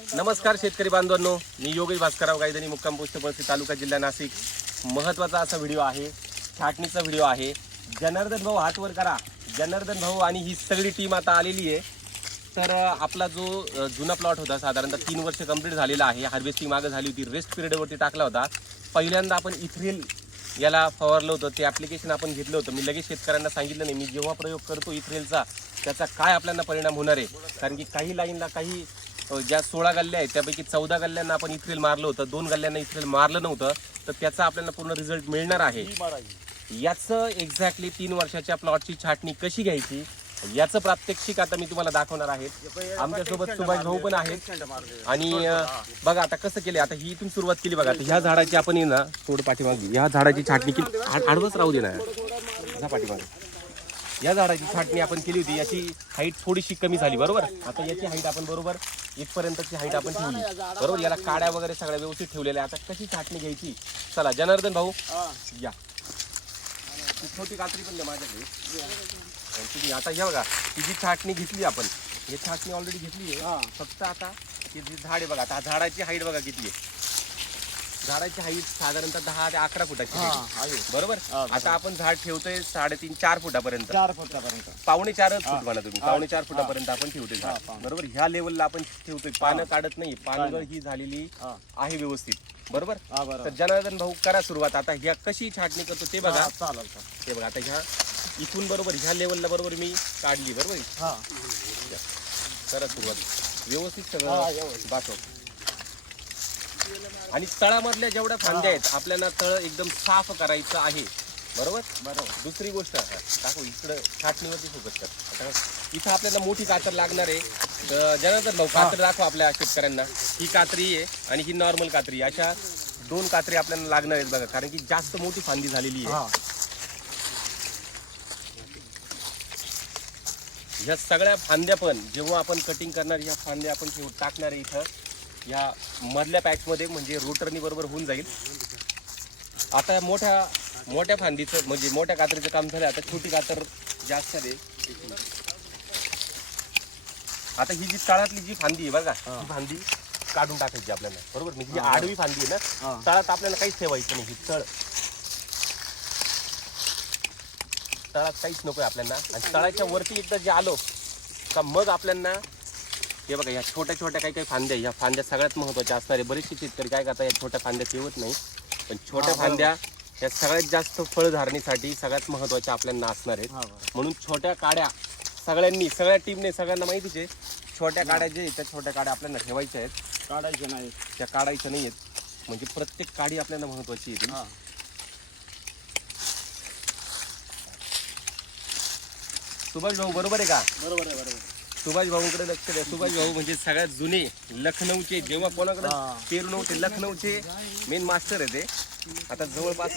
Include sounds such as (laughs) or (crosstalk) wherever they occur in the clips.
नमस्कार शेतकरी बांधवांनो. मी योगेश भास्करराव गायधनी मुक्काम पोस्ट तालुका जिल्हा नाशिक. महत्त्वाचा असा व्हिडिओ आहे छाटणीचा व्हिडिओ आहे. जनार्दन भाऊ हातवर करा. जनार्दन भाऊ आणि ही सगळी टीम आता आलेली आहे. तर आपला जो जुना प्लॉट होता साधारणतः तीन वर्ष कंप्लीट झालेला आहे. हार्वेस्टिंग मागं झाली होती रेस्ट पिरियडवरती टाकला होता. पहिल्यांदा आपण इथ्रिल याला फवारलं होतं. ते ॲप्लिकेशन आपण घेतलं होतं. मी लगेच शेतकऱ्यांना सांगितलं नाही. मी जेव्हा प्रयोग करतो इथ्रेलचा त्याचा काय आपल्याला परिणाम होणार आहे? कारण की काही लाईनला काही ज्या सोळा गल्ल्या आहेत त्यापैकी चौदा गल्ल्यांना आपण इथ्रेल मारलं होतं. दोन गल्ल्यांना इथ्रेल मारलं नव्हतं. तर त्याचा आपल्याला पूर्ण रिझल्ट मिळणार आहे. याचं एक्झॅक्टली तीन वर्षाच्या प्लॉटची छाटणी कशी घ्यायची याचं प्रात्यक्षिक आता मी तुम्हाला दाखवणार आहे. आमच्यासोबत सुभाष भाऊ पण आहेत. आणि बघा आता कसं केलं आता ही इथून सुरुवात केली बघा. ह्या झाडाची आपण आहे ना थोडं पाठीमागे. ह्या झाडाची छाटणी केली आड- आडवंच राहू दे ना. ह्या पाठीमागे. या झाडाची छाटणी आपण केली होती. याची हाईट थोडीशी कमी झाली बरोबर? आता याची हाईट आपण बरोबर इथपर्यंतची हाईट आपण ठेवली. बरोबर? याला काड्या वगैरे सगळ्या व्यवस्थित ठेवलेल्या. आता कशी छाटणी घ्यायची? चला जनार्दन भाऊ. या. ती छोटी कात्री पण माझ्याकडे. आता हे बघा ही जी छाटणी घेतली आपण ही छाटणी ऑलरेडी घेतली आहे. फक्त आता हे झाड आहे बघा आता झाडाची हाईट बघा किती आहे. झाडाची हाईट साधारणतः दहा ते अकरा फुटाची आहे. बरोबर? आता आपण झाड ठेवतोय साडेतीन चार फुटापर्यंत. चार फुटापर्यंत. पावणे चारच फूट म्हणा तुम्ही. पावणे चार फुटापर्यंत आपण ठेवतोय झाड. बरोबर? ह्या लेवलला आपण ठेवतोय. पानं काढत नाही. पानं ही झालेली हा. आहे व्यवस्थित. बरोबर? हा तर बरोबर जनार्दन भाऊ करा सुरुवात. आता ह्या कशी छाटणी करतो ते बघा. हा, चालेल चालेल. ते बघा आता ह्या इथून बरोबर ह्या लेवलला बरोबर मी काढली बरोबर? हा. करा सुरुवात. व्यवस्थित हा, सगळं व्यवस्थित. दाखव. आणि तळामधल्या जेवढ्या फांद्या आहेत आपल्याला तळ एकदम साफ करायचं आहे. बरोबर? बरोबर. दुसरी गोष्ट दाखव इकडं छाटणीवरती फोकस कर. इथं आपल्याला मोठी कातर लागणार आहे. जनार्दन भाऊ कातर दाखव आपल्या शेतकऱ्यांना. ही कात्री आहे आणि ही नॉर्मल कात्री. अशा दोन कात्री आपल्याला लागणार आहेत बघा कारण की जास्त मोठी फांदी झालेली आहे. ह्या सगळ्या फांद्या पण जेव्हा आपण कटिंग करणार ह्या फांद्या आपण टाकणार आहे इथं. ह्या मधल्या पॅक्समध्ये म्हणजे रोटरनी बरोबर होऊन जाईल. आता या मोठ्या मोठ्या फांदीचं म्हणजे मोठ्या कात्रीचं काम झालं आता छोटी कातर जास्त आहे. आता ही जी तळातली जी फांदी आहे बघा ही फांदी काढून टाकायची आपल्याला. बरोबर? म्हणजे जी आडवी फांदी आहे ना. तळात आपल्याला काहीच ठेवायचं नाही ही तळ. तळात काहीच नको आपल्याला. आणि तळाच्या वरती एकदा जे आलो का मग आपल्याला हे बघा ह्या छोट्या छोट्या काही काही फांद्या ह्या फांद्या सगळ्यात महत्त्वाच्या असणार आहे बरेचसे शेतकरी काय करतात या छोट्या फांद्या ठेवत नाही. पण छोट्या फांद्या ह्या सगळ्यात जास्त फळधारणीसाठी सगळ्यात महत्त्वाच्या आपल्याला असणार आहेत. म्हणून छोट्या काड्या सगळ्यांनी सगळ्या टीमने सगळ्यांना माहितीच आहे छोट्या काड्या जे त्या छोट्या काड्या आपल्याला ठेवायच्या आहेत. काढायचे नाही त्या काढायच्या नाही आहेत म्हणजे प्रत्येक काडी आपल्याला महत्त्वाची आहे. हा. सुभाष भाऊ बरोबर आहे का? बरोबर आहे बरोबर सुभाष भाऊंकडे लक्ष द्या. सुभाष भाऊ म्हणजे सगळ्यात जुने लखनौचे जेव्हा कोणाकडे. पेरू नव्हते लखनौचे मेन मास्टर आहे ते. आता जवळपास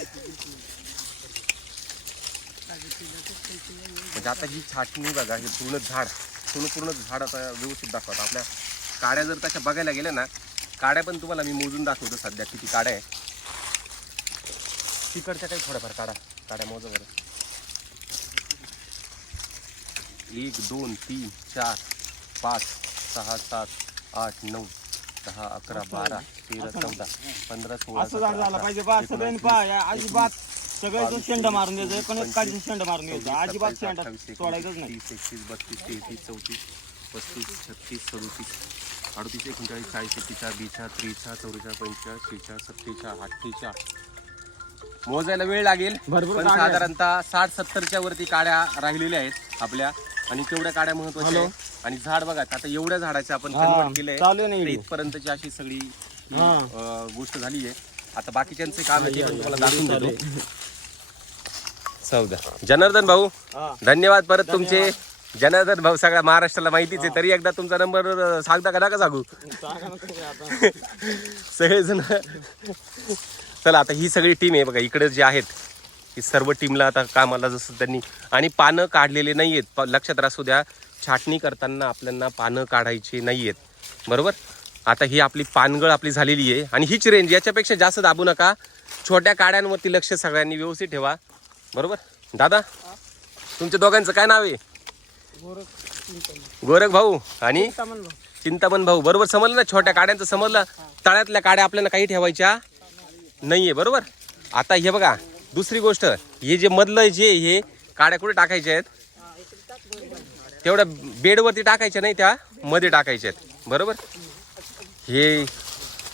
म्हणजे आता ही छाटणी बघा हे पूर्ण झाड पूर्ण पूर्ण झाड आता व्यवस्थित दाखवत. आपल्या काड्या जर तशा बघायला गेल्या ना काड्या पण तुम्हाला मी मोजून दाखवतो सध्या किती काड्या आहे तिकडच्या काही थोड्याफार काढा काड्या मोजा बरं एक दोन तीन चार पाच सहा सात आठ नऊ दहा अकरा बारा तेरा चौदा पंधरा सोळा असं झालं. झालं पाहिजे बा सगळ्यांनी पहा या अजिबात सगळ्याचं शेंड मारून द्यायचं पण एक काढीचं शेंड मारून द्यायचं अजिबात शेंड सोडायचंच नाही. तीस एकतीस बत्तीस तेहतीस चौतीस पस्तीस छत्तीस सदोतीस अडतीस एकोणचाळीस चाळीस मोजायला वेळ लागेल भरपूर. साधारणतः साठ सत्तरच्या वरती काड्या राहिलेल्या आहेत आपल्या. आणि तेवढ्या काड्या महत्त्वाच्या. आहेत. आणि झाड बघा आता एवढ्या झाडाचं आपण हा, कन्वर्ट केलंय चालू नाही तर. इथपर्यंतची अशी सगळी हा. अं, गोष्ट झाली आहे आता बाकीच्यांचे काम आहे ते पण तुम्हाला दाखवून देतो. चौदा जनार्दन भाऊ हा. धन्यवाद परत तुमचे. जनार्दन भाऊ सगळ्या महाराष्ट्राला माहितीच आहे तरी एकदा तुमचा नंबर सांगता का? नका सांगू. सांगा ना तुम्ही आता. (laughs) सगळेजण. चला आता ही सगळी टीम आहे बघा इकडे जे आहेत की सर्व टीमला आता कामाला जसं त्यांनी आणि पानं काढलेले नाही आहेत लक्षात राहू द्या छाटणी करताना आपल्यांना पानं काढायची नाही आहेत बरोबर? आता ही आपली पानगळ आपली झालेली आहे आणि हीच रेंज याच्यापेक्षा जास्त दाबू नका. छोट्या काड्यांवरती लक्ष सगळ्यांनी व्यवस्थित ठेवा. बरोबर? दादा तुमच्या दोघांचं काय नाव आहे? गोरख भाऊ. आणि? चिंतामण भाऊ. बरोबर? समजलं ना? छोट्या काड्यांचं समजलं. तळ्यातल्या काड्या आपल्याला काही ठेवायच्या नाही आहे बरोबर? आता हे बघा. दुसरी गोष्ट हे जे मधलं जे हे काड्या कुठे टाकायच्या आहेत? तेवढ्या बेडवरती टाकायच्या नाही त्या मध्ये टाकायच्या आहेत. बरोबर? हे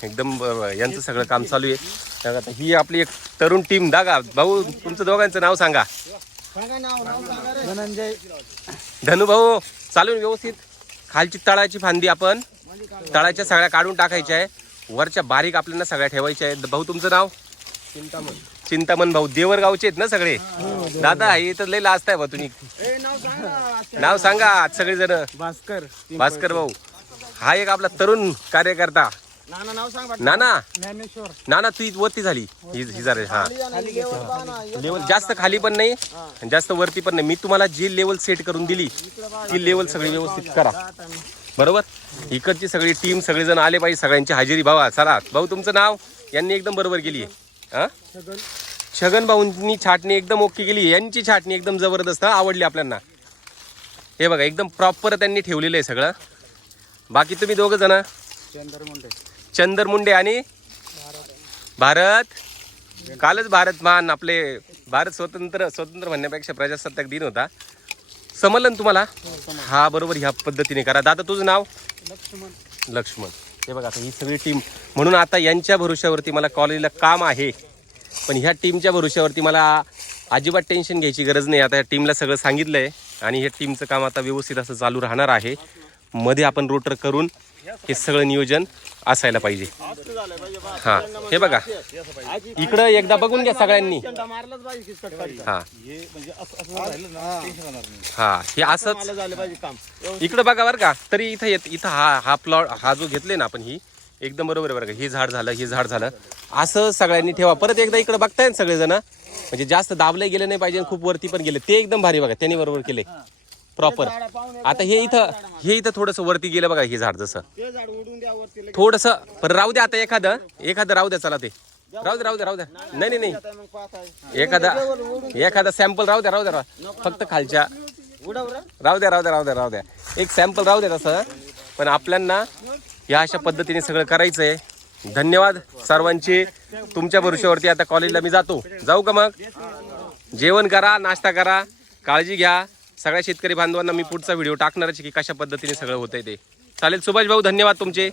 एकदम यांचं सगळं काम चालू आहे. ही आपली एक तरुण टीम दागा भाऊ तुमचं दोघांचं नाव सांगा. धनंजय. धनु भाऊ चालून व्यवस्थित. खालची तळाची फांदी आपण तळाच्या सगळ्या काढून टाकायच्या आहे. वरच्या बारीक आपल्याला सगळ्या ठेवायच्या आहेत. भाऊ तुमचं नाव? चिंतामण. चिंतामण भाऊ देवरगावचे आहेत ना सगळे? दादा हे तर लय लाजताय बा तुम्ही. नाव सांगा. आज सगळेजण. भास्कर. भास्कर भाऊ. हा एक आपला तरुण कार्यकर्ता. नाना नाव सांग. नाना? तू वरती झाली. ही ही हा. लेवल जास्त खाली पण नाही आणि जास्त वरती पण नाही. मी तुम्हाला जी लेवल सेट करून दिली ती लेवल सगळी व्यवस्थित करा. बरोबर? इकडची सगळी टीम सगळेजण आले पाहिजे सगळ्यांची हजेरी. भावा चला. भाऊ तुमचं नाव? यांनी एकदम बरोबर केली आहे छगन भाऊंनी छाटणी एकदम ओके केली. यांची छाटणी एकदम जबरदस्त हा, आवडली आपल्याला हे बघा एकदम प्रॉपर त्यांनी ठेवलेलं आहे सगळं. बाकी तुम्ही दोघं जण? चंदर मुंडे चंदर मुंडे आणि? भारत. कालच भारत मान आपले भारत स्वतंत्र स्वतंत्र म्हणण्यापेक्षा प्रजासत्ताक दिन होता. समजलं ना तुम्हाला हा बरोबर ह्या पद्धतीने करा. दादा तुझं नाव? लक्ष्मण. लक्ष्मण. हे बघा आता ही सगळी टीम म्हणून आता यांच्या भरोश्यावरती मला कॉलेजला काम आहे. पण ह्या टीमच्या भरोश्यावरती मला अजिबात टेन्शन घ्यायची गरज नाही. आता या टीमला सगळं सांगितलं आहे आणि हे टीमचं काम आता व्यवस्थित असं चालू राहणार आहे. मध्ये आपण रोटर करून हे सगळं नियोजन असायला पाहिजे. हा. हे बघा. इकडं एकदा बघून घ्या सगळ्यांनी. हा. हा. हे असंच. इकडं बघा बरं का. तरी इथं येत इथं हा हा प्लॉट हा जो घेतले ना आपण ही एकदम बरोबर आहे बरं का. हे झाड झालं हे झाड झालं. असं सगळ्यांनी ठेवा. परत एकदा इकडे बघताय ना सगळेजण? म्हणजे जास्त दाबले गेले नाही पाहिजे खूप वरती पण गेले. ते एकदम भारी बघा. त्यांनी बरोबर केले. प्रॉपर आता हे इथं हे इथं थोडंसं वरती गेलं बघा हे झाड जसं. ते झाड उडून द्या वरती लगेच. थोडंसं पण राहू द्या आता एखादं. एखादं राहू द्या चला ते. राहू द्या राहू द्या राहू द्या नाही नाही नाही. आता मग पाहत आहे एखादा एखादा सॅम्पल राहू द्या राहू द्या फक्त खालच्या. उडव रे. राहू द्या राहू द्या राहू द्या राहू द्या एक सॅम्पल राहू द्या तसं. पण आपल्यांना या अशा पद्धतीने सगळं करायचं आहे धन्यवाद सर्वांचे. तुमच्या भरोश्यावरती आता कॉलेजला मी जातो. जाऊ का मग? जेवण करा नाश्ता करा. काळजी घ्या. सगळ्या शेतकरी बांधवांना मी पुढचा व्हिडिओ टाकणारच आहे की कशा पद्धतीने सगळं होतंय ते. चालेल सुभाष भाऊ धन्यवाद तुमचे.